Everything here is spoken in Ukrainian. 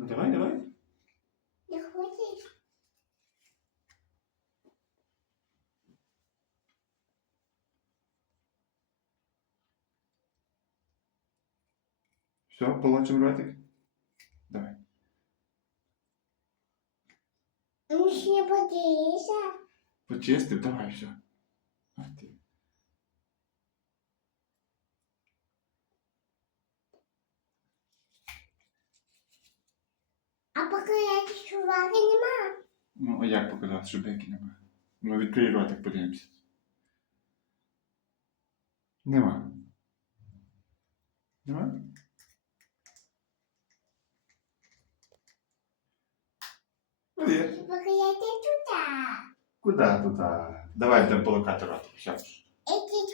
Ну давай, давай. Не хочеш? Все, получим ротик. Давай. Ну, ще подивися. Почистив, давай все. Поки я нема. Ну, а як показати, що беки немає? Ну, відкрий ротик, подивимося. Нема. Нема? Ну, є. Туди. Куда туди? Давай полокати ротик. Все.